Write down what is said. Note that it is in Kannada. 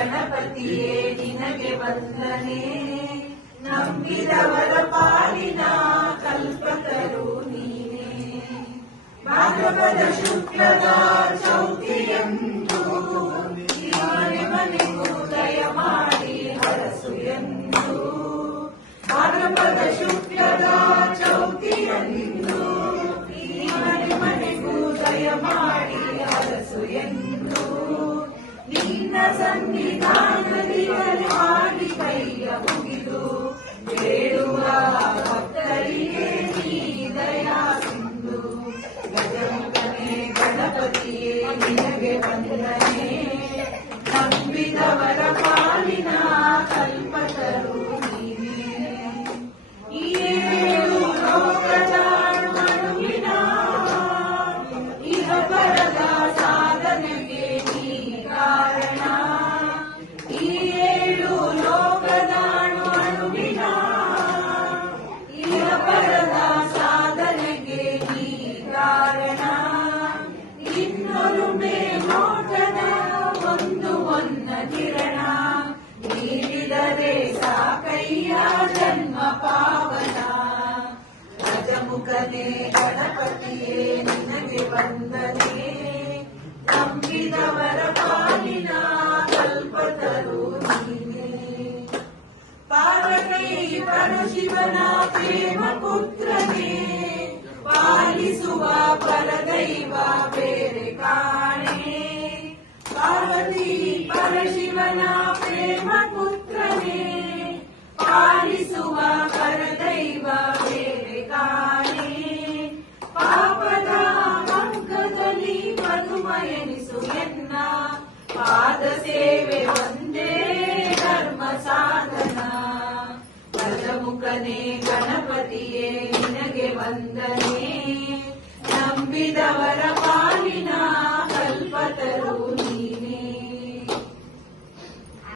ಗಣಪತಿಯೇ ನಿನಗೆ ವಂದನೆ. ನಂಬಿದವರ ಪಾಲಿನ ಕಲ್ಪತರು ನೀನೇ. ಭಾದ್ರಪದ ಶುಕ್ಲದ ಚೌತಿಯಂದು ಮನೆ ಮನೆಗೂ ದಯ ಮಾಡಿ ಹರಸು ಎಂದು. ಭಾದ್ರಪದ ಶುಕ್ಲದ ಚೌತಿಯಂದು ಮನೆ ಮನೆಗೂ ದಯ ಮಾಡಿ ಹರಸು ಎಂದು. ನಿನ್ನ ಸನ್ನಿಧಾನದಲ್ಲಿ ಮಾಡಿ ಕೈಯ ಮುಗಿದು ಬೇಡುವ ಭಕ್ತರಿಗೆ ನೀ ದಯಾ ಸಿಂಧು. ಗಜಮುಖನೇ ಗಣಪತಿಯೇ ನಿನಗೆ ವಂದನೆ. ನಂಬಿದವರ ಪಾಲಿನ ಕಲ್ಪತರು ನೀನೇ. ಈ ಏಳು ಲೋಕದ ಅಣುವಿನ ಇಹ ಬರದ ಸಾಧನೆಗೆ ನೀ ಕಾರಣ. ಈ ಏಳು ಲೋಕದ ಅಣುವಿನ ಇಹ ಬರದ ಸಾಧನೆಗೆ ನೀ ಕಾರಣ. ಇನ್ನೊಲುಮೆ ನೋಟದ ಒಂದು ಕಿರಣ ನೀಡಿದರೆ ಸಾಕಯ್ಯ ಜನ್ಮ ಪಾವನ. ಗಜಮುಖನೇ ಗಣಪತಿಯೇ ನಿನಗೆ ವಂದನೆ. ನಂಬಿದವರ ಪಾಲಿನ ಕಲ್ಪತರು ನೀನೇ. ಪಾರ್ವತಿ ಪರಶಿವನ ಪ್ರೇಮ ಪುತ್ರನೇ ಪಾಲಿಸುವ ಪರದೈವ ಬೇರೆ ಕಾಣೆ. ಪಾರ್ವತಿ ಪರಶಿವನ ಪ್ರೇಮ ಪುತ್ರನೇ ಪಾಲಿಸುವ ಪರದೈವ ಬೇರೆ ಕಾಣೆ. ಪಾಪದ ಮಂಗದಲ್ಲಿ ಮಧುಮ ಎನಿಸು ಎನ್ನ. ಪಾದ ಸೇವೆ ಒಂದೇ ಧರ್ಮ ಸಾಧನ. ಗಜಮುಖನೇ ಗಣಪತಿಯೇ ನಿನಗೆ ವಂದನೆ. ನಂಬಿದವರ